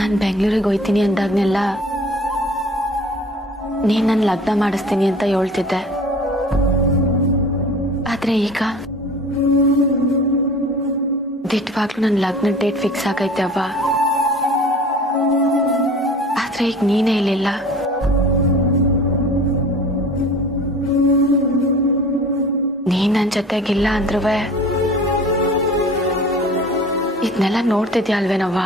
ನಾನು ಬೆಂಗಳೂರಿಗೆ ಹೋಯ್ತೀನಿ ಅಂದಾಗ್ನೆಲ್ಲ ನೀನ್ ನನ್ನ ಲಗ್ನ ಮಾಡಿಸ್ತೀನಿ ಅಂತ ಹೇಳ್ತಿದ್ದೆ. ಆದ್ರೆ ಈಗ ದಿಟ್ವಾಗ್ಲೂ ನನ್ನ ಲಗ್ನ ಡೇಟ್ ಫಿಕ್ಸ್ ಆಗೈತೆ ಅವ್ವ. ಆದ್ರೆ ಈಗ ನೀನೇ ಇಲ್ಲಿಲ್ಲ. ನೀನ್ ನನ್ನ ಜೊತೆಗಿಲ್ಲ ಅಂದ್ರೂ ಇದನ್ನೆಲ್ಲ ನೋಡ್ತಿದ್ಯಾ ಅಲ್ವೇನವ್ವ?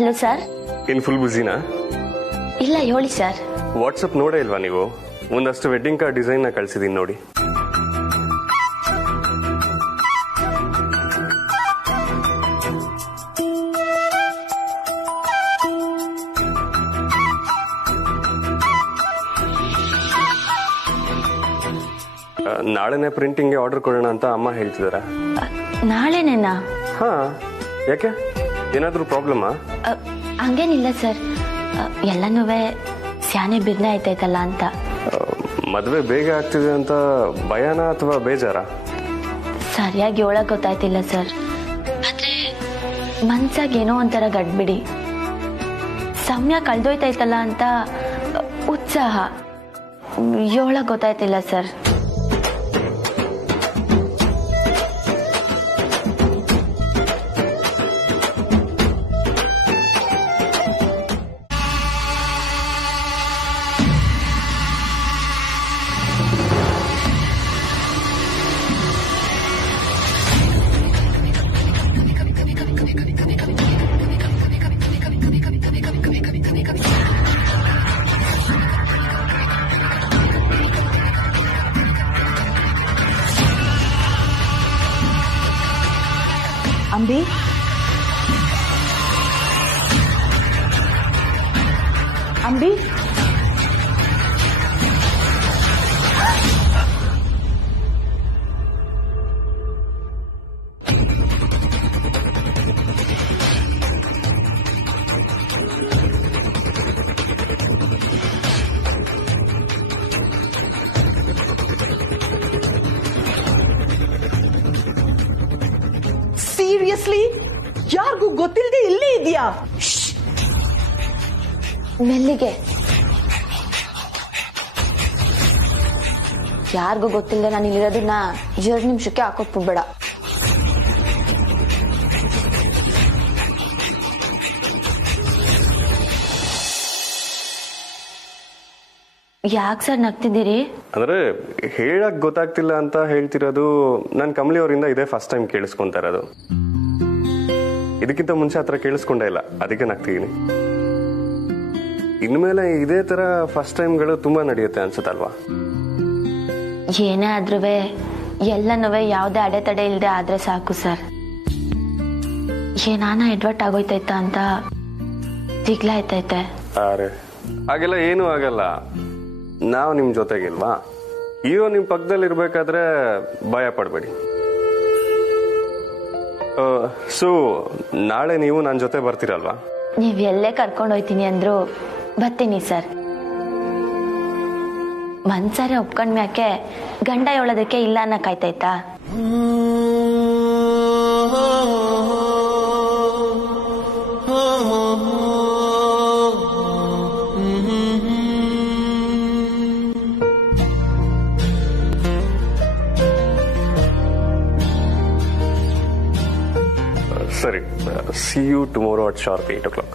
Hello sir. ಇನ್ ಫುಲ್ ಬ್ಯುಸಿನಾ? ಇಲ್ಲ ಹೇಳಿ ಸರ್. ವಾಟ್ಸಪ್ ನೋಡೇ ಇಲ್ವಾ ನೀವು? ಒಂದಷ್ಟು ವೆಡ್ಡಿಂಗ್ ಕಾರ್ಡ್ ಡಿಸೈನ್ ನ ಕಳ್ಸಿದೀನಿ ನೋಡಿ. ನಾಳೆನೆ ಪ್ರಿಂಟಿಂಗ್ ಗೆ ಆರ್ಡರ್ ಕೊಡೋಣ ಅಂತ ಅಮ್ಮ ಹೇಳ್ತಿದಾರ. ನಾಳೆನೇನಾ? ಹಾ, ಯಾಕೆ ಏನಾದ್ರೂ ಪ್ರಾಬ್ಲಮಾ? ಹಂಗೇನಿಲ್ಲ ಸರ್, ಎಲ್ಲನೂ ಸ್ಯಾನೆ ಬಿರ್ನೆ ಆಯ್ತೈತಲ್ಲ ಅಂತ. ಮದ್ವೆ ಬೇಗ ಆಗ್ತಿದೆ ಅಂತ ಭಯನಾ ಅಥವಾ ಬೇಜಾರ? ಸರಿಯಾಗಿ ಹೇಳಕ್ ಗೊತ್ತಾಯ್ತಿಲ್ಲ ಸರ್. ಆದ್ರೆ ಮನ್ಸಾಗ ಏನೋ ಒಂಥರ ಗಡ್ಬಿಡಿ, ಸಮಯ ಕಳ್ದೋಯ್ತೈತಲ್ಲ ಅಂತ ಉತ್ಸಾಹ. ಹೇಳಕ್ ಗೊತ್ತಾಯ್ತಿಲ್ಲ ಸರ್. ಅಂಬಿ, ಅಂಬಿ, ಸೀರಿಯಸ್ಲಿ ಯಾರಿಗೂ ಗೊತ್ತಿಲ್ಲದೆ ಇಲ್ಲೇ ಇದೆಯಾ? ಮೆಲ್ಲಿಗೆ, ಯಾರಿಗೂ ಗೊತ್ತಿಲ್ಲದೆ ನಾನು ಇಲ್ಲಿರೋದನ್ನ 2 ನಿಮಿಷಕ್ಕೆ ಹಾಕೊಟ್ಬಿಡ್ಬೇಡ. ಯಾಕೆ ಸರ್ ನಗ್ತಿದ್ದೀರಿ? ಅಂದ್ರೆ ಹೇಳಕ್ ಗೊತ್ತಾಗ್ತಿಲ್ಲ ಅಂತ ಹೇಳ್ತಿರೋದು. ನಾನು ಕಮಲಿ ಅವರಿಂದ ಇದೇ ಫಸ್ಟ್ ಟೈಮ್ ಕೇಳಿಸ್ಕೊಂತಾ ಇರೋದು. ಇದಕ್ಕಿಂತ ಮುಂಚೆ ಹತ್ರ ಕೇಳಿಸ್ಕೊಂಡೇ ಇಲ್ಲ, ಅದಕ್ಕೆ ನಗ್ತಿದ್ದೀನಿ. ಇನ್ಮೇಲೆ ಇದೇ ತರ ಫಸ್ಟ್ ಟೈಮ್ಗಳು ತುಂಬಾ ನಡೆಯುತ್ತೆ ಅನ್ಸುತ್ತಲ್ವಾ? ಏನೇ ಆದ್ರೂ ಎಲ್ಲನೂ ಯಾವುದೇ ಅಡೆತಡೆ ಇಲ್ಲದೆ ಆದ್ರೆ ಸಾಕು ಸರ್. ಏನಾನ ಎಡ್ವರ್ಟ್ ಆಗೋಯ್ತೈತ ಅಂತ ದಿಗ್ಲಾಯ್ತೈತೆ. ಅರೆ ಹಾಗೆಲ್ಲ ಏನೂ ಆಗಲ್ಲ. ನಾವು ನಿಮ್ ಜೊತೆಗಿಲ್ವಾ? ಹೀರೋ ನಿಮ್ ಪಕ್ಕದಲ್ಲಿ ಇರ್ಬೇಕಾದ್ರೆ ಭಯ ಪಡ್ಬೇಡಿ. ಸೊ ನಾಳೆ ನೀವು ನನ್ನ ಜೊತೆ ಬರ್ತೀರಲ್ವಾ? ನೀವ್ ಎಲ್ಲೇ ಕರ್ಕೊಂಡು ಹೋಯ್ತೀನಿ ಅಂದ್ರು ಬರ್ತೀನಿ ಸರ್. ಮನ್ಸಾರೆ ಒಪ್ಕೊಂಡ್ಮ್ಯಾಕೆ ಗಂಡ ಹೇಳೋದಕ್ಕೆ ಇಲ್ಲ ಅನ್ನಕ್ಕಾಯ್ತೈತಾ? ಸರಿ, see you tomorrow at sharp 8 o'clock.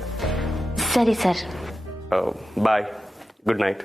ಸರಿ ಸರ್. Bye. Good night.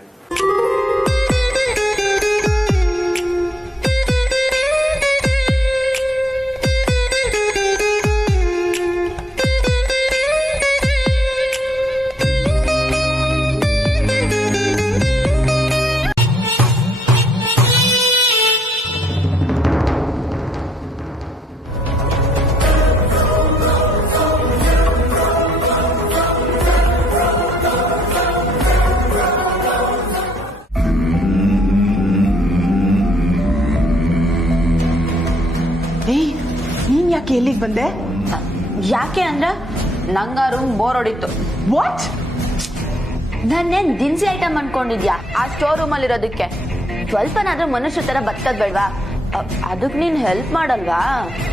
ಯಾಕೆ ಎಲ್ಲಿಗೆ ಬಂದೆ? ಯಾಕೆ ಅಂದ್ರ ನಂಗ ರೂಮ್ ಬೋರ್ ಹೊಡಿತು. ವಾಟ್? ನಾನೇನ್ ದಿನಸಿ ಐಟಮ್ ಅನ್ಕೊಂಡಿದ್ಯಾ ಆ ಸ್ಟೋರ್ ರೂಮ್ ಅಲ್ಲಿ ಇರೋದಕ್ಕೆ? ಸ್ವಲ್ಪನಾದ್ರೂ ಮನುಷ್ಯ ತರ ಬದುಕದ್ ಬೇಡ್ವಾ? ಅದಕ್ ನೀನ್ ಹೆಲ್ಪ್ ಮಾಡಲ್ವಾ?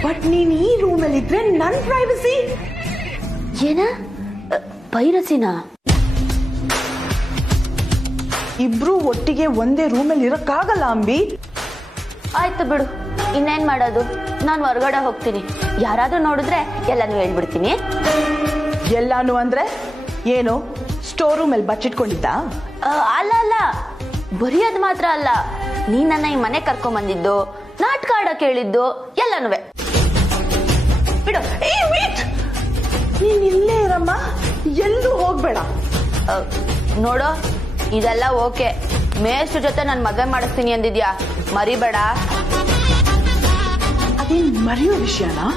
ಬಟ್ ನೀನ್ ಈ ರೂಮ್ ಅಲ್ಲಿ ಇದ್ರೆ ನನ್ ಪ್ರೈವಸಿ. ಏನ ಪೈರಸಿನ? ಇಬ್ರು ಒಟ್ಟಿಗೆ ಒಂದೇ ರೂಮ್ ಅಲ್ಲಿ ಇರಕ್ಕಾಗಲ್ಲ ಅಂಬಿ. ಆಯ್ತು ಬಿಡು, ಇನ್ನೇನ್ ಮಾಡೋದು, ನಾನ್ ಹೊರಗಡೆ ಹೋಗ್ತೀನಿ. ಯಾರಾದ್ರೂ ನೋಡಿದ್ರೆ ಎಲ್ಲಾನು ಹೇಳ್ಬಿಡ್ತೀನಿ. ಎಲ್ಲಾನು ಅಂದ್ರೆ ಏನು? ಸ್ಟೋರ್ ರೂಮ್ ಅಲ್ಲಿ ಬಚ್ಚಿಟ್ಕೊಂಡಿದ್ದ? ಅಲ್ಲ ಅಲ್ಲ, ಬರೀ ಅದ್ ಮಾತ್ರ ಅಲ್ಲ, ನೀನ್ ನನ್ನ ಈ ಮನೆ ಕರ್ಕೊಂಡ್ ಬಂದಿದ್ದು, ನಾಟಕ ಆಡಕ್ ಹೇಳಿದ್ದು ಎಲ್ಲಾನುವೆ. ಬಿಡು. ನೀನ್ ಇಲ್ಲೇ ಇರಮ್ಮ, ಎಲ್ಲೂ ಹೋಗ್ಬೇಡ. ನೋಡು, ಇದೆಲ್ಲ ಓಕೆ. ಮೇಷ್ಟ್ರ ಜೊತೆ ನಾನು ಮದ್ವೆ ಮಾಡಿಸ್ತೀನಿ ಅಂದಿದ್ಯಾ, ಮರಿಬೇಡ. ಅದೇನ್ ಮರೆಯೋ ವಿಷಯನಾ?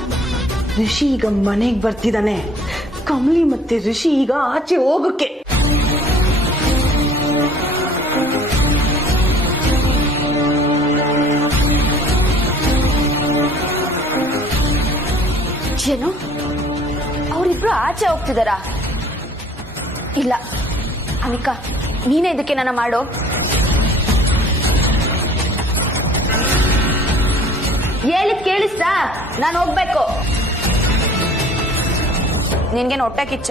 ಋಷಿ ಈಗ ಮನೆಗ್ ಬರ್ತಿದ್ದಾನೆ. ಕಮಲಿ ಮತ್ತೆ ಋಷಿ ಈಗ ಆಚೆ ಹೋಗಕ್ಕೆ. ಏನು, ಅವರಿಬ್ರು ಆಚೆ ಹೋಗ್ತಿದಾರ? ಇಲ್ಲ ಅನಿಕಾ, ನೀನೇ ಇದಕ್ಕೆ ನನ್ನ ಮಾಡು. ಹೇಳಿದ್ ಕೇಳಿಸ್ತಾ? ನಾನು ಹೋಗ್ಬೇಕು. ನಿನ್ಗೇನು ಹೊಟ್ಟೆ ಕಿಚ್ಚ?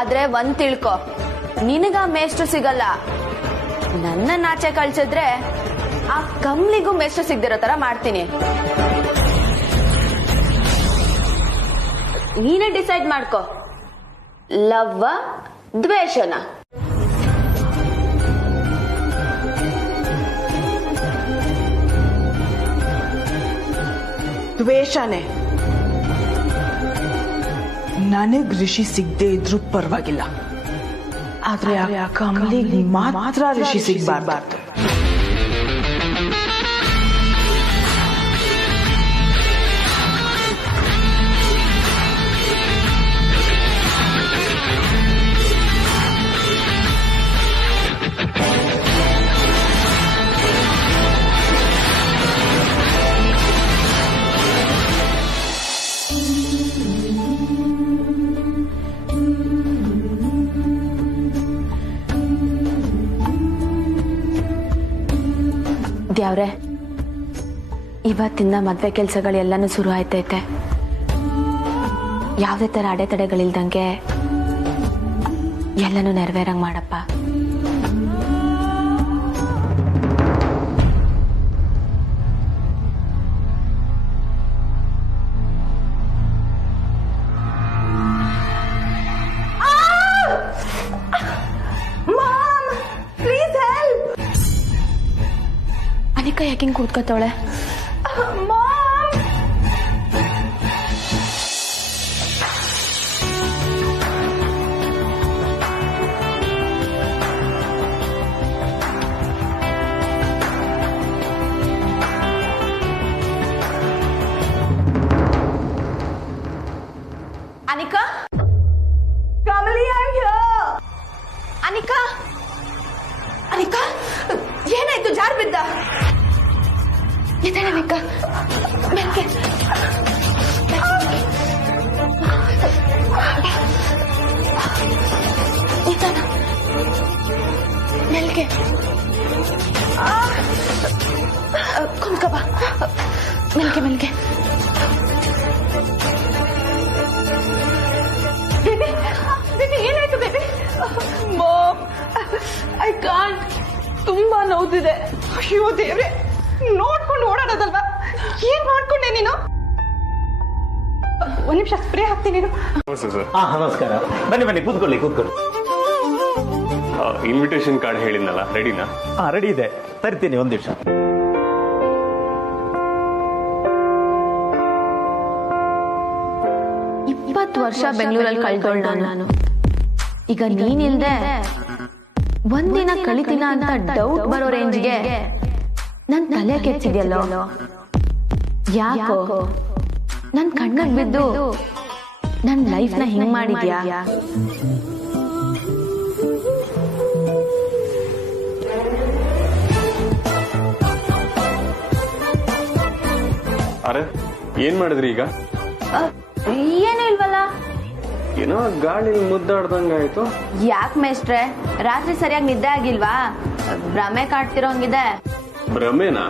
ಆದ್ರೆ ಒಂದ್ ತಿಳ್ಕೊ, ನಿನಗ ಮೇಷ್ಟ್ರು ಸಿಗಲ್ಲ. ನನ್ನ ಆಚೆ ಕಳ್ಸಿದ್ರೆ ಆ ಕಮ್ಲಿಗೂ ಮೇಷ್ಟ್ರು ಸಿಗ್ದಿರೋ ತರ ಮಾಡ್ತೀನಿ. ನೀನೇ ಡಿಸೈಡ್ ಮಾಡ್ಕೊ, ಲವ್ವ ದ್ವೇಷನ? ದ್ವೇಷನೇ. ನನಗ್ ಋಷಿ ಸಿಗದೆ ಇದ್ರೂ ಪರವಾಗಿಲ್ಲ, ಆದ್ರೆ ಆ ಕಮಲಿಗೆ ಮಾತ್ರ ಋಷಿ ಸಿಗ್ಬಾರ್ದು. ದ್ಯಾವ್ರೆ, ಇವತ್ತಿಂದ ಮದ್ವೆ ಕೆಲ್ಸಗಳೆಲ್ಲಾನು ಶುರು ಆಯ್ತೈತೆ. ಯಾವುದೇ ತರ ಅಡೆತಡೆಗಳಿಲ್ದಂಗೆ ಎಲ್ಲನೂ ನೆರವೇರಂಗ್ ಮಾಡಪ್ಪ. ಅನಿಕಾ ಯಾಕೆ ಹಿಂಗ್ ಕೂತ್ಕೋತಾವಳೆ? ಅನಿಕಾ, ಕಮಲಿ, ಅನಿಕಾ, ಅನಿಕಾ, ಏನಾಯ್ತು? ಜಾರ್ ಬಿದ್ದ? ಎದ್ದೇಳ ಅನಿಕಾ, ಮೆಲ್ಗೆ. ನಿಧಾನ, ಮೆಲ್ಗೆ. ಕುಂತ್ಕೋ ಬಾ, ಮೆಲ್ಗೆ ಮೆಲ್ಗೆ. ಏನಾಯ್ತು ಬೇಬಿ? Ma'am, I can't. ತುಂಬಾ ನೋವ್ತಿದೆ. ಅಯ್ಯೋ ದೇವ್ರೆ, ನೋಡ್ಕೊಂಡು ಓಡಾಡೋದಲ್ವಾ? ಏನ್ ಮಾಡ್ಕೊಂಡೆ ನೀನು? ಒಂದ್ ನಿಮಿಷ ಸ್ಪ್ರೇ ಹಾಕ್ತೀನಿ. ನಮಸ್ಕಾರ. ಬನ್ನಿ ಬನ್ನಿ, ಕೂತ್ಕೊಳ್ಳಿ ಕೂತ್ಕೊಳ್ಳಿ. ಇನ್ವಿಟೇಷನ್ ಕಾರ್ಡ್ ಹೇಳಿದ್ನಲ್ಲ, ರೆಡಿನಾ? ರೆಡಿ ಇದೆ, ತರ್ತೀನಿ, ಒಂದ್ ನಿಮಿಷ. ವರ್ಷ ಬೆಂಗಳೂರಲ್ಲಿ ಕಳ್ದೋಳ್ ನಾನು. ಈಗ ನೀನಿಲ್ದೆ ಒಂದಿನ ಕಳಿತೀನ ಅಂತ ಡೌಟ್ ಬರೋ ರೇಂಜ್ಗೆ ನನ್ ತಲೆ ಕೆಚ್ಚಿದ್ಯಲ್ಲೋ. ಯಾಕೋ ನನ್ ಕಣ್ಣಗ್ ಬಿದ್ದು ನನ್ ಲೈಫ್ನ ಹಿಂಗ್ ಮಾಡಿದ್ಯಾ? ಅರೆ ಏನ್ ಮಾಡಿದ್ರಿ ಈಗ? ಏನು ಇಲ್ವಲ್ಲ. ಏನೋ ಗಾಳಿ ಮುದ್ದಾಡ್ದಂಗಾಯ್ತು. ಯಾಕೆ ಮೇಷ್ಟ್ರೆ, ರಾತ್ರಿ ಸರಿಯಾಗಿ ನಿದ್ದೆ ಆಗಿಲ್ವಾ? ಭ್ರಮೆ ಕಾಡ್ತಿರೋಂಗಿದೆ. ಭ್ರಮೆನಾ?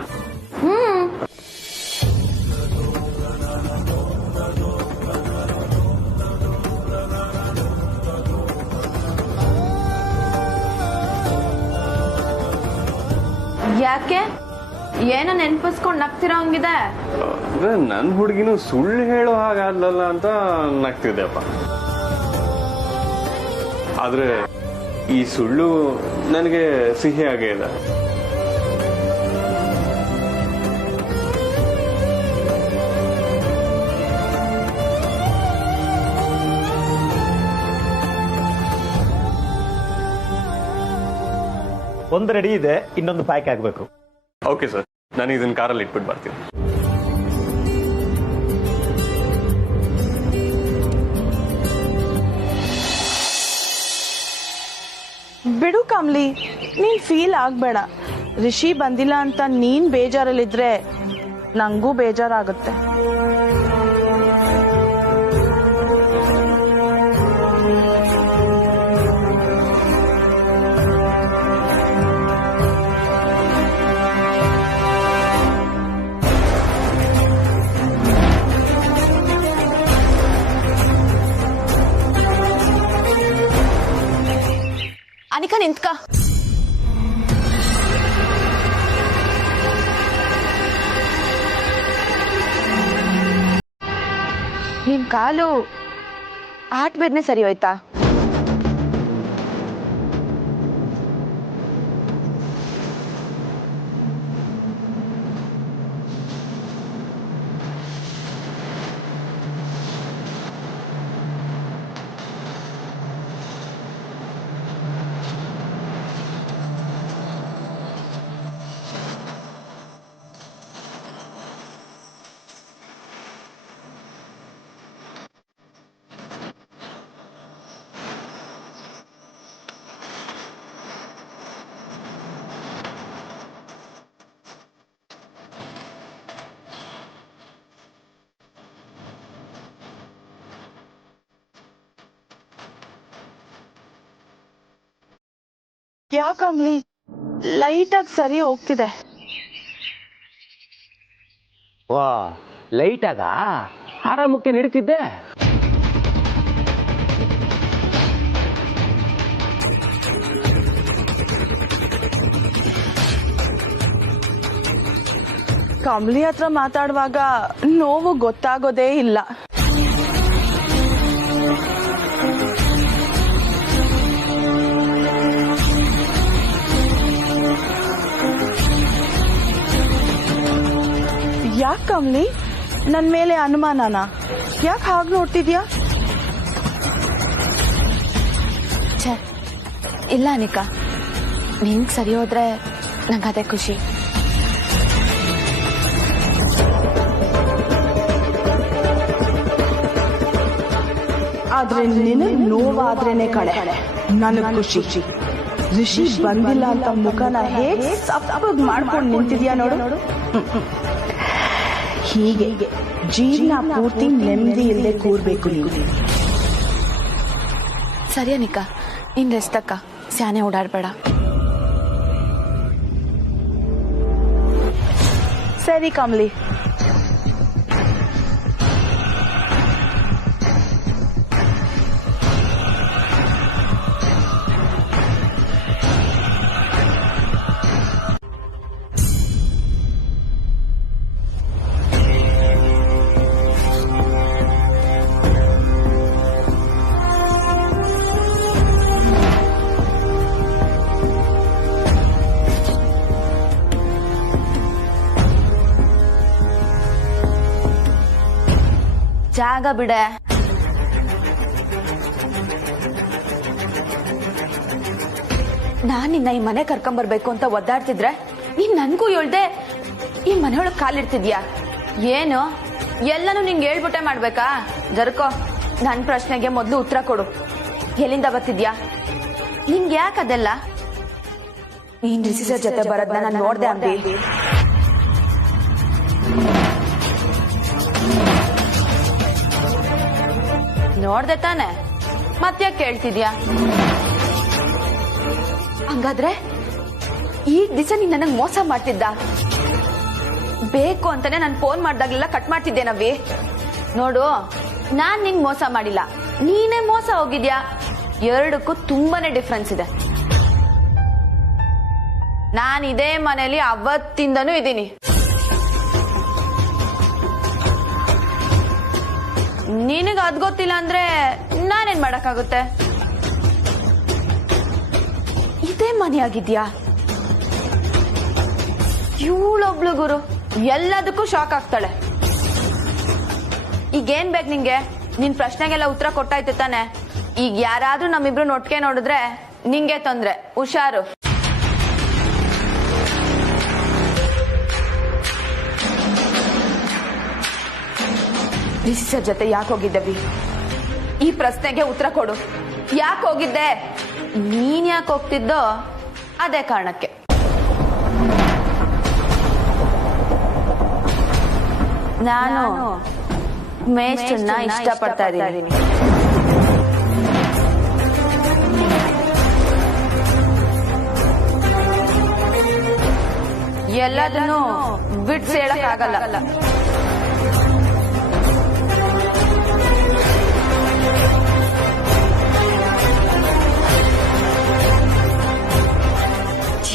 ಯಾಕೆ, ಏನೋ ನೆನ್ಪಿಸ್ಕೊಂಡ್ ನಗ್ತಿರೋಂಗಿದೆ. ನನ್ ಹುಡುಗಿನೂ ಸುಳ್ಳು ಹೇಳೋ ಹಾಗಾದ್ಲಲ್ಲ ಅಂತ ನಗ್ತಿದ್ದೆಪ್ಪ. ಆದ್ರೆ ಈ ಸುಳ್ಳು ನನಗೆ ಸಿಹಿಯಾಗೇ ಇದೆ. ಒಂದು ರೆಡಿ ಇದೆ, ಇನ್ನೊಂದು ಪ್ಯಾಕ್ ಆಗಬೇಕು. ಓಕೆ ಸರ್, ನಾನು ಇದನ್ನ ಕಾರಲ್ಲಿ ಇಟ್ಬಿಟ್ಟು ಬರ್ತೀನಿ. ಬಿಡು ಕಮ್ಲಿ, ನೀನ್ ಫೀಲ್ ಆಗ್ಬೇಡ. ರಿಷಿ ಬಂದಿಲ್ಲ ಅಂತ ನೀನ್ ಬೇಜಾರಲ್ಲಿದ್ರೆ ನಂಗೂ ಬೇಜಾರಾಗುತ್ತೆ. ಅನಿಕಾ ನಿಂತ್ಕ. ನಿನ್ ಕಾಲು ಆಟ ಬೇಡ್ನೆ ಸರಿ ಹೋಯ್ತಾ? ಯಾಕಮ್ಲಿ ಲೈಟ್ ಆಗಿ ಸರಿ ಹೋಗ್ತಿದೆ. ವಾ, ಲೈಟ್ ಆಗ ಆರಾಮಕ್ಕೆ ನಡೀತಿದ್ದೆ. ಕಮ್ಲಿ ಹತ್ರ ಮಾತಾಡುವಾಗ ನೋವು ಗೊತ್ತಾಗೋದೇ ಇಲ್ಲ. ಯಾಕೆ ಕಮ್ಲಿ, ನನ್ ಮೇಲೆ ಅನುಮಾನನಾ? ಯಾಕೆ ಹಾಗೆ ನೋಡ್ತಿದ್ಯಾ? ಇಲ್ಲ ಅನಿಕಾ, ನಿಂಗ್ ಸರಿ ಹೋದ್ರೆ ನಂಗದೇ ಖುಷಿ. ಆದ್ರೆ ನಿನಗ್ ನೋವಾದ್ರೇನೆ ಕಣೆ ನನಗ್ ಖುಷಿ. ರಿಷಿ ಬಂದಿಲ್ಲ ಅಂತ ಮುಖನ ಹೇಗೆ ಸಪ್ಪಗ್ ಮಾಡ್ಕೊಂಡು ನಿಂತಿದ್ಯಾ ನೋಡು. ಹೀಗೆ ಜೀವನ ಪೂರ್ತಿ ನೆಮ್ಮದಿ ಇಲ್ಲದೆ ಕೂರ್ಬೇಕು ನೀವು. ಸರಿ ಅನಿಕಾ, ಇನ್ ರೆಸ್ಟ್ ಅಕ್ಕ, ಸ್ಯಾನೆ ಓಡಾಡ್ಬೇಡ. ಸರಿ ಕಮ್ಲಿ. ಜಾಗ ಬಿಡೆ. ನಾನ್ ನಿನ್ನ ಈ ಮನೆ ಕರ್ಕೊಂಬರ್ಬೇಕು ಅಂತ ಒದ್ದಾಡ್ತಿದ್ರೆ ನೀನ್ ನನ್ಗೂ ಹೇಳ್ದೆ ಈ ಮನೆಯೊಳಗ್ ಕಾಲಿಡ್ತಿದ್ಯಾ? ಏನು ಎಲ್ಲನೂ ನಿಂಗೆ ಹೇಳ್ಬಿಟ್ಟೆ ಮಾಡ್ಬೇಕಾ? ಜರ್ಕೋ, ನನ್ ಪ್ರಶ್ನೆಗೆ ಮೊದ್ಲು ಉತ್ತರ ಕೊಡು. ಎಲ್ಲಿಂದ ಬರ್ತಿದ್ಯಾ? ನಿಂಗೆ ಯಾಕೆ ಅದೆಲ್ಲ? ನೀನ್ ರಿಷಿ ಸರ್ ಜೊತೆ ಬರೋದ್ನ ನಾನು ನೋಡ್ದೆ ಅಂಬಿ. ನೋಡ್ದೆ ತಾನೆ ಮತ್ತೆ ಕೇಳ್ತಿದ್ಯಾ? ಹಂಗಾದ್ರೆ ಈ ದಿವಸ ನೀನ್ ನನಗ್ ಮೋಸ ಮಾಡ್ತಿದ್ದ? ಬೇಕು ಅಂತಾನೆ ನಾನು ಫೋನ್ ಮಾಡ್ದಾಗ್ಲೆಲ್ಲ ಕಟ್ ಮಾಡ್ತಿದ್ದೆ ನವ್ವಿ. ನೋಡು, ನಾನ್ ನಿಂಗ್ ಮೋಸ ಮಾಡಿಲ್ಲ, ನೀನೇ ಮೋಸ ಹೋಗಿದ್ಯಾ. ಎರಡಕ್ಕೂ ತುಂಬಾನೇ ಡಿಫ್ರೆನ್ಸ್ ಇದೆ. ನಾನು ಇದೇ ಮನೇಲಿ ಅವತ್ತಿಂದನೂ ಇದ್ದೀನಿ. ನಿನಗ ಅದ್ ಗೊತ್ತಿಲ್ಲ ಅಂದ್ರೆ ನಾನೇನ್ ಮಾಡಕ್ಕಾಗುತ್ತೆ? ಇದೇ ಮನೆ ಆಗಿದ್ಯಾ? ಇವಳೊಬ್ಳು ಗುರು ಎಲ್ಲದಕ್ಕೂ ಶಾಕ್ ಆಗ್ತಾಳೆ. ಈಗೇನ್ ಬೇಕು ನಿಂಗೆ? ನಿನ್ ಪ್ರಶ್ನೆಗೆಲ್ಲ ಉತ್ತರ ಕೊಟ್ಟಾಯ್ತು ತಾನೆ. ಈಗ ಯಾರಾದ್ರೂ ನಮ್ಮಿಬ್ರು ಒಟ್ಟಿಗೆ ನೋಡಿದ್ರೆ ನಿಂಗೆ ತೊಂದ್ರೆ. ಹುಷಾರು. ರಿಷಿ ಸರ್ ಜೊತೆ ಯಾಕೆ ಹೋಗಿದ್ದವಿ? ಈ ಪ್ರಶ್ನೆಗೆ ಉತ್ತರ ಕೊಡು. ಯಾಕೆ ಹೋಗಿದ್ದೆ? ನೀನ್ ಯಾಕೆ ಹೋಗ್ತಿದ್ದೋ ಅದೇ ಕಾರಣಕ್ಕೆ. ನಾನು ಮೇಷ್ಟ್ರನ್ನ ಇಷ್ಟಪಡ್ತಾ ಇದ್ದೀನಿ. ಎಲ್ಲದನ್ನು ಬಿಟ್ಸ್ ಹೇಳಕ್ಕಾಗಲ್ಲ.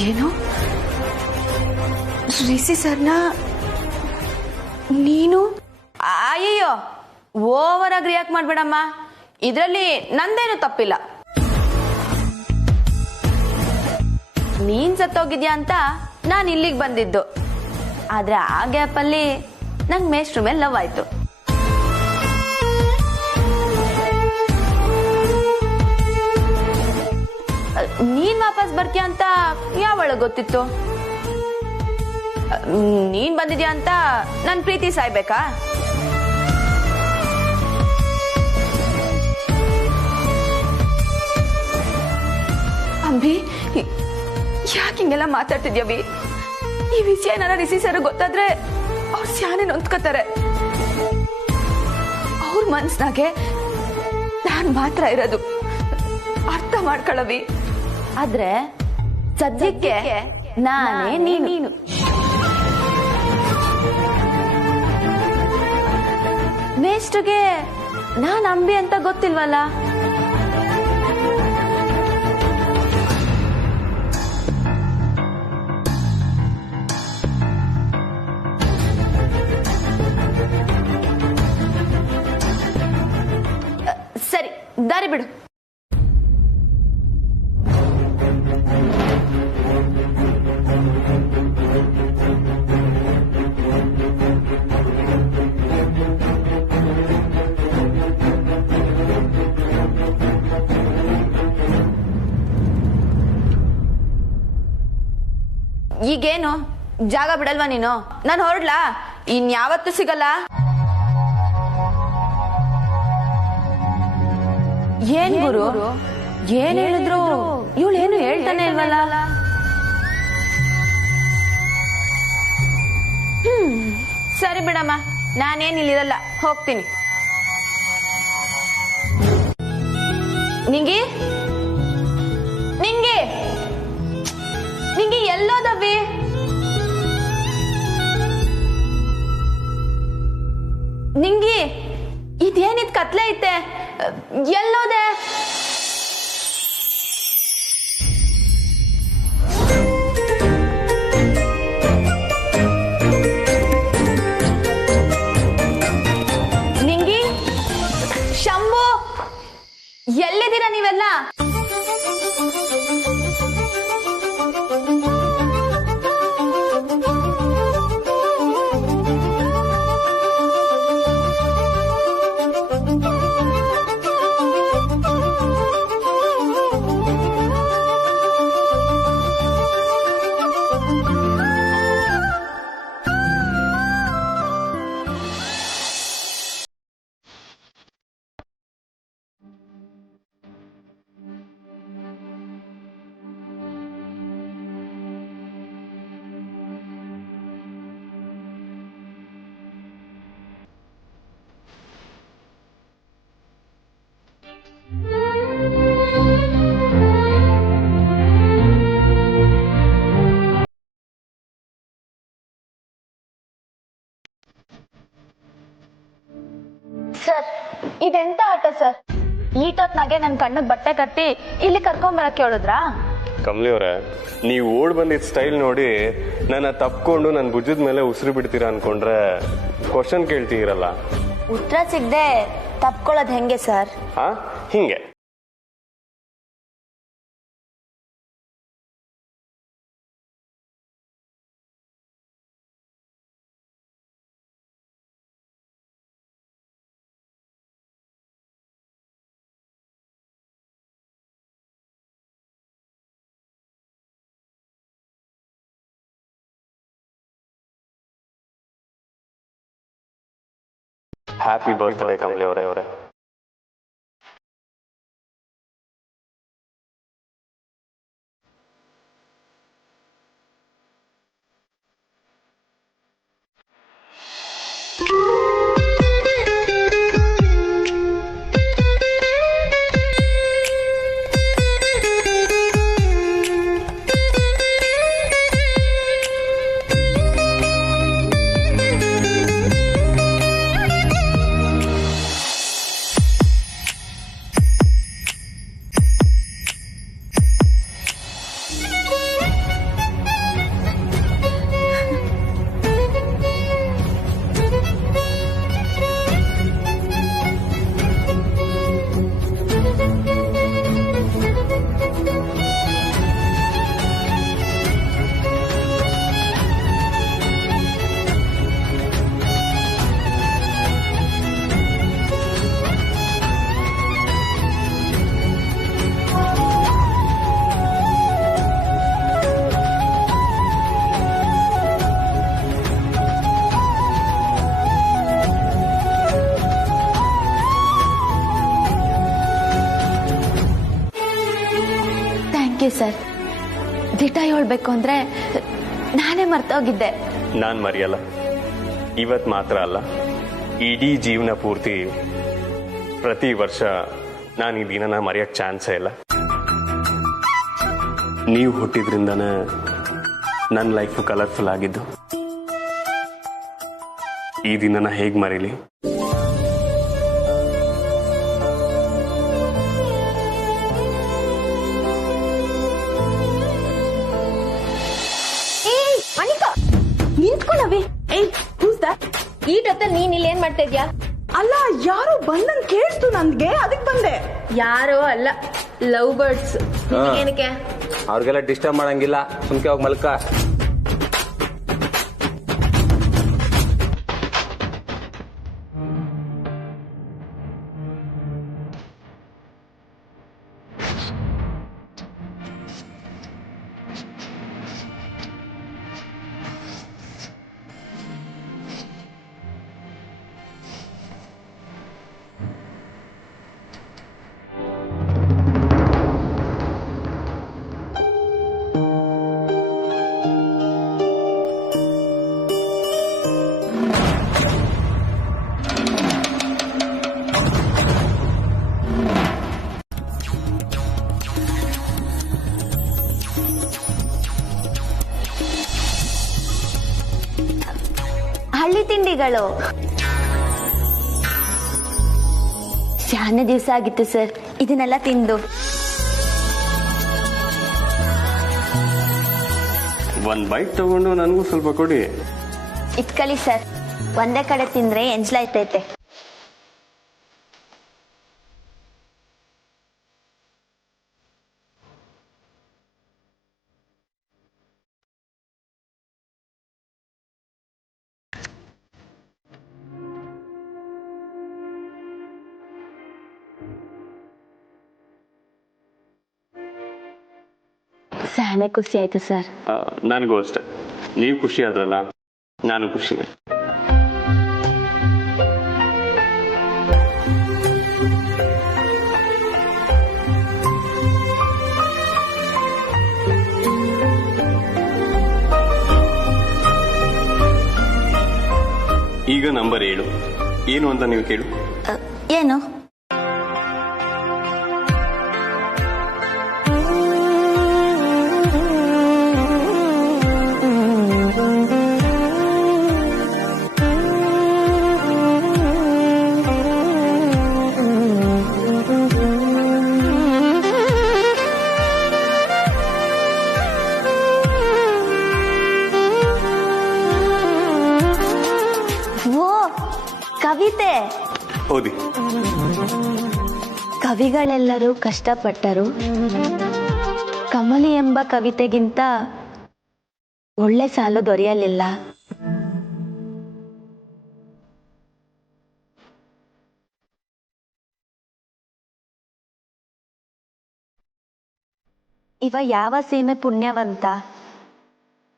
ಏನು? ರಿಷಿ ಸರ್ನ ನೀನು? ಅಯ್ಯೋ, ಓವರ್ ಆಗಿ ರಿಯಾಕ್ಟ್ ಮಾಡ್ಬೇಡಮ್ಮ. ಇದ್ರಲ್ಲಿ ನಂದೇನು ತಪ್ಪಿಲ್ಲ. ನೀನ್ ಸತ್ತೋಗಿದ್ಯಾ ಅಂತ ನಾನು ಇಲ್ಲಿಗೆ ಬಂದಿದ್ದು. ಆದ್ರೆ ಆ ಗ್ಯಾಪ್ ಅಲ್ಲಿ ನಂಗೆ ಮೇಷ್ಟ್ರ ಮೇಲೆ ಲವ್ ಆಯ್ತು. ನೀನ್ ವಾಪಸ್ ಬರ್ತೀಯ ಅಂತ ಯಾವಳ ಗೊತ್ತಿತ್ತು? ನೀನ್ ಬಂದಿದ್ಯಾ ಅಂತ ನನ್ ಪ್ರೀತಿ ಸಾಯ್ಬೇಕಾ? ಅಂಬಿ, ಯಾಕೆ ಹಿಂಗೆಲ್ಲ ಮಾತಾಡ್ತಿದ್ಯವಿ? ಈ ವಿಷಯ ಏನಾರ ರಿಷಿ ಸರ್ ಗೊತ್ತಾದ್ರೆ ಅವ್ರು ಶಾನೆ ನೊಂದ್ಕೋತಾರೆ. ಅವ್ರ ಮನ್ಸ್ನಾಗೆ ನಾನ್ ಮಾತ್ರ ಇರೋದು, ಅರ್ಥ ಮಾಡ್ಕೊಳ್ಳವಿ. ಆದ್ರೆ ಸದ್ಯಕ್ಕೆ ನಾನೇ ನೀನು. ಮೇಷ್ಟ್ರಿಗೆ ನಾನ್ ಅಂಬಿ ಅಂತ ಗೊತ್ತಿಲ್ವಲ್ಲ? ಸರಿ, ದಾರಿ ಬಿಡು. ಈಗೇನು ಜಾಗ ಬಿಡಲ್ವಾ ನೀನು? ನಾನು ಹೊರಡ್ಲಾ? ಇನ್ಯಾವತ್ತೂ ಸಿಗಲ್ಲ. ಏನ್ ಗುರು, ಏನ್ ಹೇಳಿದ್ರು ಇವಳೇನು ಹೇಳ್ತಾನೆ ಇಲ್ವಲ್ಲ? ಸರಿ ಬಿಡಮ್ಮ, ನಾನೇನ್ ಇಲ್ಲಿರಲ್ಲ, ಹೋಗ್ತೀನಿ. ನಿಂಗಿ ನಿಂಗಿ ನಿಂಗೆ ಎಲ್ಲೋದವಿ? ನಿಂಗಿ, ಇದೇನಿದ್ ಕತ್ಲೆ ಐತೆ, ಎಲ್ಲೋದೆ? ನಿಂಗಿ, ಶಂಭು, ಎಲ್ಲಿದ್ದೀರಾ ನೀವೆಲ್ಲ? ಸರ್ ಈಟೊತ್ನಾಗೆ ನನ್ ಕಣ್ಣಿಗೆ ಬಟ್ಟೆ ಕಟ್ಟಿ ಇಲ್ಲಿ ಕರ್ಕೊಂಬರಕ್ಕೆ ಹೇಳಿದ್ರಾ? ಕಮಲಿ ಅವರೇ, ನೀವು ಓಡ್ ಬಂದಿದ್ದ ಸ್ಟೈಲ್ ನೋಡಿ ನನ್ನ ತಪ್ಕೊಂಡು ನನ್ನ ಭುಜದ ಮೇಲೆ ಉಸಿರು ಬಿಡ್ತೀರಾ ಅನ್ಕೊಂಡ್ರೆ ಕ್ವಶನ್ ಕೇಳ್ತೀರಲ್ಲ. ಉತ್ತರ ಸಿಗದೆ ತಪ್ಕೊಳ್ಳೋದು ಹೆಂಗೆ ಸರ್? ಹಾ, ಹಿಂಗೆ. ಹ್ಯಾಪಿ ಬರ್ತ್ಡೇ ಕಮಲಿ ಅವರೇ. ಸರ್, ದಿಟ ಹೇಳ್ಬೇಕು ಅಂದ್ರೆ ನಾನೇ ಮರ್ತೋಗಿದ್ದೆ. ನಾನ್ ಮರೆಯಲ್ಲ. ಇವತ್ ಮಾತ್ರ ಅಲ್ಲ, ಇಡೀ ಜೀವನ ಪೂರ್ತಿ ಪ್ರತಿ ವರ್ಷ ನಾನು ಈ ದಿನನ ಮರೆಯಕ್ ಚಾನ್ಸೇ ಇಲ್ಲ. ನೀವು ಹುಟ್ಟಿದ್ರಿಂದನೇ ನನ್ನ ಲೈಫ್ ಕಲರ್ಫುಲ್ ಆಗಿದ್ದು. ಈ ದಿನನ ಹೇಗ್ ಮರೀಲಿ? ನಿಂತ್ಕೊಂಡವಿ. ಈಟೊತ್ತ ನೀನ್ ಇಲ್ಲಿ ಏನ್ ಮಾಡ್ತಾ ಇದ್ಯಾ? ಅಲ್ಲ, ಯಾರೋ ಬಂದಂಗ್ ಕೇಳಿಸ್ತು ನನ್ಗೆ, ಅದಕ್ ಬಂದೆ. ಯಾರೋ ಅಲ್ಲ, ಲವ್ ಬರ್ಡ್ಸ್. ಏನಕ್ಕೆ? ಅವ್ರಿಗೆಲ್ಲ ಡಿಸ್ಟರ್ಬ್ ಮಾಡಂಗಿಲ್ಲ, ಸುಮ್ಕೆ ಹೋಗಿ ಮಲ್ಕ. ಹಳ್ಳಿ ತಿಂಡಿಗಳು. ಶಾನೆ ದಿವಸ ಆಗಿತ್ತು ಸರ್ ಇದನ್ನೆಲ್ಲ ತಿಂದು. ಒಂದ್ ಬೈಟ್ ತಗೊಂಡು ನನಗೂ ಸ್ವಲ್ಪ ಕೊಡಿ. ಇಟ್ಕೊಳ್ಳಿ ಸರ್, ಒಂದೇ ಕಡೆ ತಿಂದ್ರೆ ಎಂಜ್ಲಾಯ್ತೈತೆ. ಶಾನೆ ಖುಷಿ ಆಯ್ತು ಸರ್. ನನಗೂ ಅಷ್ಟೆ. ನೀವು ಖುಷಿ ಆದ್ರಲ್ಲ, ನಾನು ಖುಷಿ. ಈಗ ನಂಬರ್ 7 ಏನು ಅಂತ ನೀವು ಕೇಳು. ಏನು? ಕವಿತೆ. ಓದಿ. ಕವಿಗಳೆಲ್ಲರೂ ಕಷ್ಟಪಟ್ಟರು, ಕಮಲಿ ಎಂಬ ಕವಿತೆಗಿಂತ ಒಳ್ಳೆ ಸಾಲು ದೊರೆಯಲಿಲ್ಲ. ಇವ ಯಾವ ಸೀಮೆ ಪುಣ್ಯವಂತ,